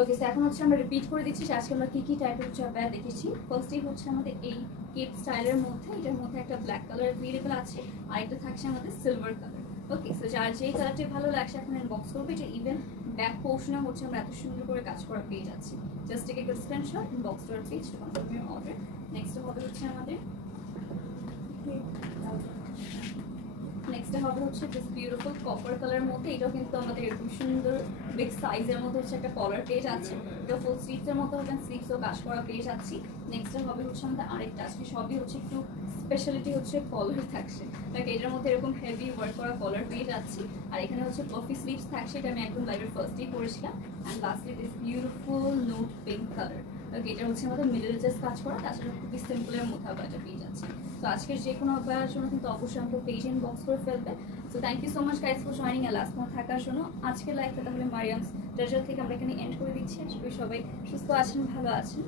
ওকে, so এখন হচ্ছে আমরা রিপিট করে দিচ্ছি যে আজকে আমরা কি কি টাইপের হচ্ছে অ্যাবায়া দেখেছি। ফার্স্টেই হচ্ছে আমাদের এই কেপ স্টাইলের মধ্যে, এটার মধ্যে একটা ব্ল্যাক কালার অ্যাভেলেবল আছে, আর একটা থাকছে আমাদের সিলভার কালার। ওকে, সো যার যেই কালারটি ভালো লাগছে এখন ইনবক্স করবে। এটা ইভেন ব্যাক পোর্শনে হচ্ছে আমরা এত সুন্দর করে কাজ করা পেয়ে যাচ্ছি। Just take a screenshot, inbox to our page to confirm your order. Next হবে হচ্ছে আমাদের নেক্সট হবে হচ্ছে দিস বিউটিফুল কপার কালারের মধ্যে। এটাও কিন্তু আমাদের এরকম সুন্দর বিগ সাইজের মধ্যে হচ্ছে একটা কলার পেয়ে যাচ্ছে। এটা ফুল স্লিভসের মতো হবে, স্লিভসও কাজ করা পেয়ে যাচ্ছি। নেক্সট হবে হচ্ছে আমাদের আরেকটা, আজকে সবই হচ্ছে একটু স্পেশালিটি হচ্ছে কলার থাকছে। লাইক এটার মধ্যে এরকম হেভি ওয়ার্ক করা কলার পেয়ে যাচ্ছি। আর এখানে হচ্ছে পফি স্লিভস থাকছে, এটা আমি একদম লাইভের ফার্স্টেই করেছিলাম। And lastly this beautiful note pink colour. Okay, এটা হচ্ছে আমাদের মিডল জাস্ট কাজ করা, তাছাড়া খুবই সিম্পলের মধ্যে আবারটা পেয়ে যাচ্ছে। তো আজকের যে কোনো আবার জন্য কিন্তু অবশ্যই আমাকে পেজ ইনবক্স করে ফেলবে। So thank you so much guys for joining a last month থাকার জন্য। আজকের লাইফটা তাহলে মারিয়ামস ট্রেজার থেকে আমরা এখানে এন্ড করে দিচ্ছি। আশা করি সবাই সুস্থ আছেন, ভালো আছেন।